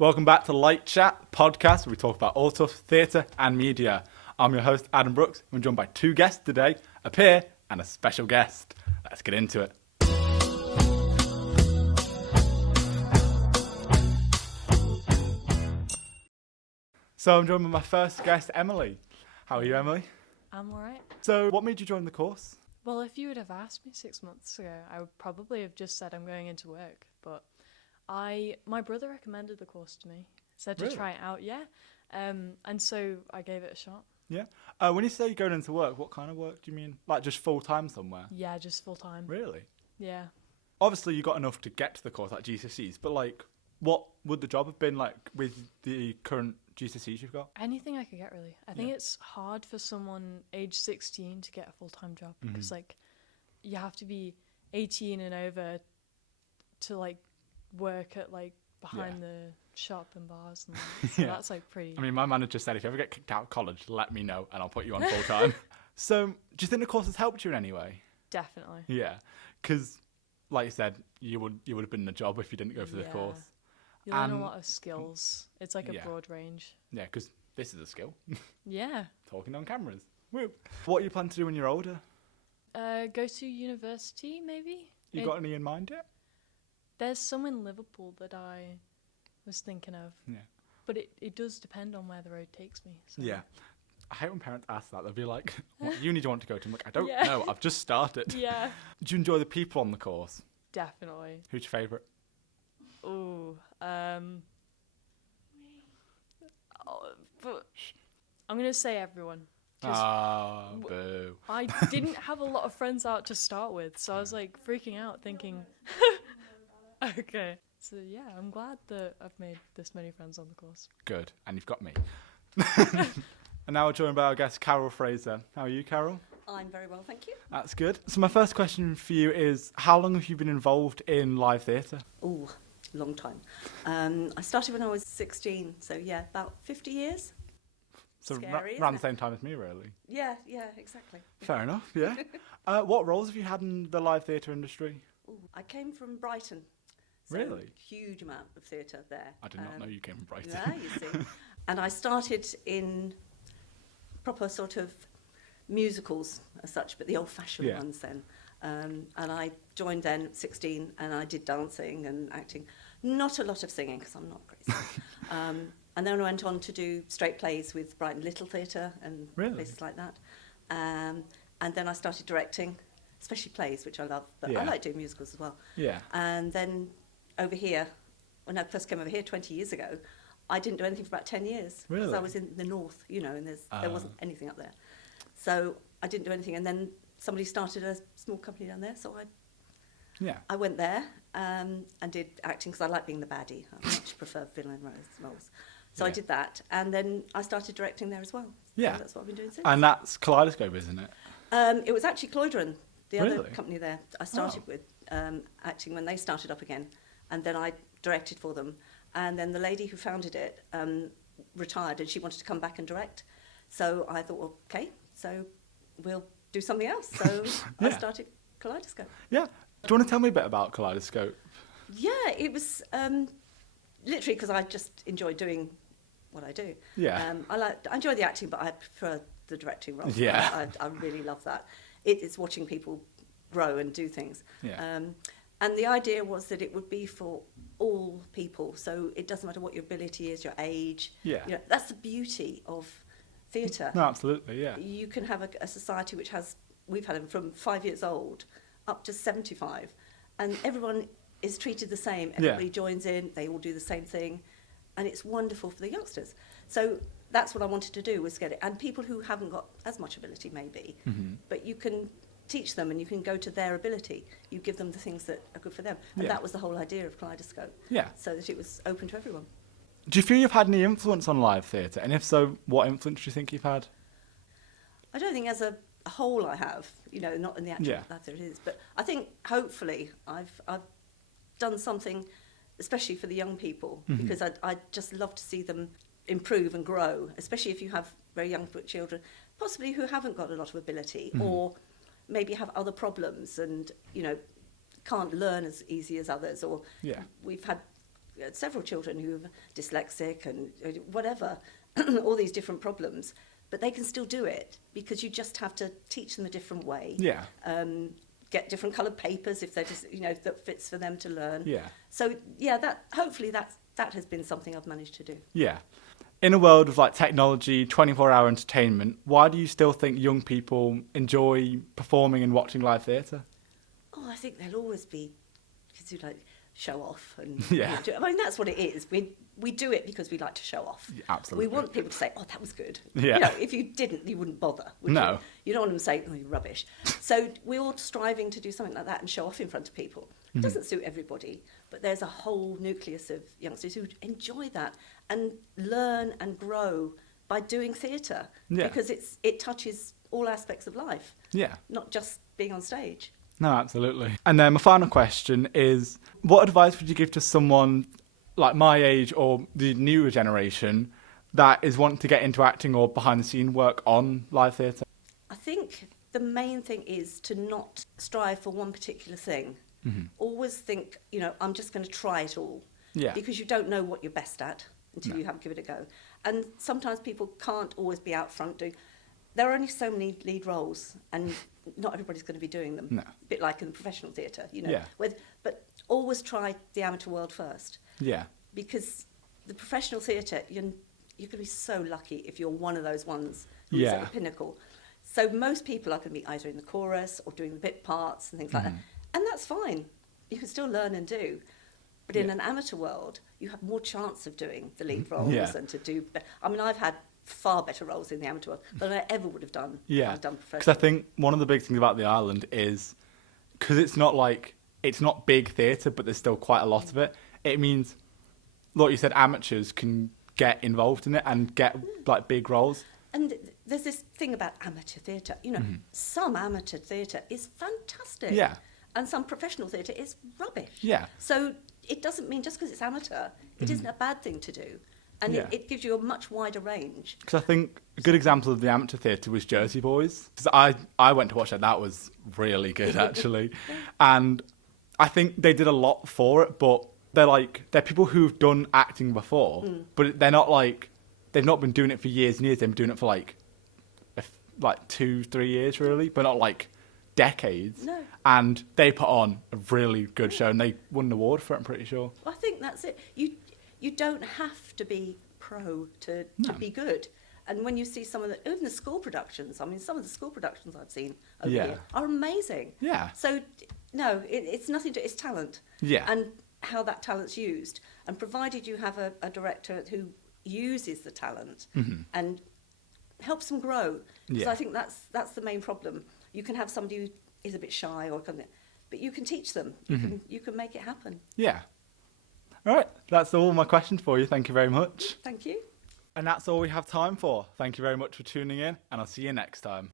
Welcome back to LiteChat podcast, where we talk about all stuff theatre and media. I'm your host, Adam Brooks. I'm joined by two guests today, a peer and a special guest. Let's get into it. So I'm joined by my first guest, Emily. How are you, Emily? I'm alright. So what made you join the course? Well, if you would have asked me 6 months ago, I would probably have just said I'm going into work. But my brother recommended the course to me, said to Really? try it out, yeah. And so I gave it a shot. Yeah. When you say you're going into work, what kind of work do you mean? Like just full-time somewhere? Yeah, just full time. Really? Yeah. Obviously, you got enough to get to the course, like GCSEs, but like, what would the job have been like with the current GCSEs you've got? Anything I could get, really. I think Yeah. it's hard for someone age 16 to get a full-time job because, like, you have to be 18 and over to, like, work at, like, behind the shop and bars and that. So Yeah. that's, like, pretty... I mean, my manager said if you ever get kicked out of college, let me know and I'll put you on full-time. So, do you think the course has helped you in any way? Definitely. Yeah, because, like you said, you would have been in a job if you didn't go for the Yeah. course. You learn a And- lot of skills. It's like a Yeah. broad range. Yeah, because this is a skill. Yeah. Talking on cameras. Woo. What are you planning to do when you're older? Go to university, maybe? You got any in mind yet? There's some in Liverpool that I was thinking of. Yeah. But it does depend on where the road takes me. So. Yeah. I hate when parents ask that. They'll be like, what uni do you want to go to? I'm like, I don't Yeah. know. I've just started. Yeah. Do you enjoy the people on the course? Definitely. Who's your favourite? Ooh. But I'm going to say everyone. 'Cause Ah, boo. I didn't have a lot of friends out to start with, so I was like freaking out thinking, okay. So yeah, I'm glad that I've made this many friends on the course. Good. And you've got me. And now we're joined by our guest, Carol Fraser. How are you, Carol? I'm very well, thank you. That's good. So my first question for you is, how long have you been involved in live theatre? Oh, long time. I started when I was 16, so yeah, about 50 years. So Scary, around isn't the same time as me, really. Yeah, exactly. Fair enough, yeah. What roles have you had in the live theatre industry? Ooh, I came from Brighton. So Really? Huge amount of theatre there. I did not know you came from Brighton. Yeah, you see. And I started in proper sort of musicals as such, but the old-fashioned Yeah. ones then. And I joined then at 16, and I did dancing and acting. Not a lot of singing, because I'm not crazy. And then I went on to do straight plays with Brighton Little Theatre and Really? places like that. And then I started directing, especially plays, which I love. But Yeah. I like doing musicals as well. Yeah. And then over here, when I first came over here 20 years ago, I didn't do anything for about 10 years. Really? Because I was in the north, you know, and there wasn't anything up there. So I didn't do anything. And then somebody started a small company down there, so Yeah. I went there and did acting, because I like being the baddie. I much prefer villain roles. So I Yeah. did that. And then I started directing there as well. Yeah. So that's what I've been doing since. And that's Kaleidoscope, isn't it? It was actually Cloydron, the other Really? company there. I started with acting when they started up again, and then I directed for them. And then the lady who founded it retired, and she wanted to come back and direct. So I thought, well, okay, so we'll do something else. So I Yeah. started Kaleidoscope. Yeah. Do you want to tell me a bit about Kaleidoscope? Yeah, it was literally because I just enjoy doing what I do. Yeah. I enjoy the acting, but I prefer the directing role. Yeah. I really love that. It's watching people grow and do things. Yeah. And the idea was that it would be for all people, so it doesn't matter what your ability is, your age. Yeah. You know, that's the beauty of theatre. No, absolutely, yeah. You can have a society which we've had them from 5 years old up to 75, and everyone is treated the same. Everybody joins in, they all do the same thing, and it's wonderful for the youngsters. So that's what I wanted to do, was get it. And people who haven't got as much ability, maybe, but you can teach them and you can go to their ability. You give them the things that are good for them. And Yeah. that was the whole idea of Kaleidoscope, Yeah. so that it was open to everyone. Do you feel you've had any influence on live theatre? And if so, what influence do you think you've had? I don't think as a whole I have, you know, not in the actual Yeah. life there it is, but I think hopefully I've done something, especially for the young people, because I just love to see them improve and grow, especially if you have very young children, possibly who haven't got a lot of ability or maybe have other problems and, you know, can't learn as easy as others. Or Yeah. we've had several children who are dyslexic and whatever, all these different problems, but they can still do it because you just have to teach them a different way. Yeah. Get different coloured papers if they're just, that fits for them to learn. Yeah. So hopefully that has been something I've managed to do. Yeah. In a world of like technology, 24-hour entertainment, why do you still think young people enjoy performing and watching live theatre? Oh, I think there'll always be kids who like show off, and Yeah. I mean that's what it is. We do it because we like to show off. Yeah, absolutely. We want people to say, "Oh, that was good." Yeah. If you didn't, you wouldn't bother. Would No. You? You don't want them to say, "Oh, you're rubbish." So we're all striving to do something like that and show off in front of people. It doesn't suit everybody, but there's a whole nucleus of youngsters who enjoy that and learn and grow by doing theatre. Yeah. Because it touches all aspects of life. Yeah. Not just being on stage. No, absolutely. And then my final question is, what advice would you give to someone like my age or the newer generation that is wanting to get into acting or behind the scene work on live theatre? I think the main thing is to not strive for one particular thing. Mm-hmm. Always think, I'm just going to try it all. Yeah. Because you don't know what you're best at until you have given it a go. And sometimes people can't always be out front doing... There are only so many lead roles, and not everybody's going to be doing them. No. A bit like in the professional theatre, Yeah. But always try the amateur world first. Yeah. Because the professional theatre, you're going to be so lucky if you're one of those ones who's at the pinnacle. So most people are going to be either in the chorus or doing the bit parts and things like that. And that's fine. You can still learn and do. But in an amateur world, you have more chance of doing the lead roles and to do... I mean, I've had far better roles in the amateur world than I ever would have done if I'd done professional. Because I think one of the big things about the island is, because it's not big theatre, but there's still quite a lot of it, it means, like you said, amateurs can get involved in it and get like big roles. And there's this thing about amateur theatre. Some amateur theatre is fantastic. Yeah. And some professional theatre is rubbish. Yeah. So it doesn't mean just because it's amateur, it isn't a bad thing to do. And Yeah. it gives you a much wider range. Because I think a good example of the amateur theatre was Jersey Boys. Because I went to watch that. That was really good, actually. And I think they did a lot for it, but they're people who've done acting before, but they're not like... They've not been doing it for years and years. They've been doing it for like 2-3 years, really, but not like decades. No. And they put on a really good show, and they won an award for it, I'm pretty sure. Well, I think that's it. You don't have to be pro to be good. And when you see even the school productions, I mean, some of the school productions I've seen over here are amazing. Yeah. So, no, it's nothing it's talent. Yeah. And how that talent's used. And provided you have a director who uses the talent and helps them grow. Because I think that's the main problem. You can have somebody who is a bit shy but you can teach them. You can make it happen. Yeah. All right. That's all my questions for you. Thank you very much. Thank you. And that's all we have time for. Thank you very much for tuning in, and I'll see you next time.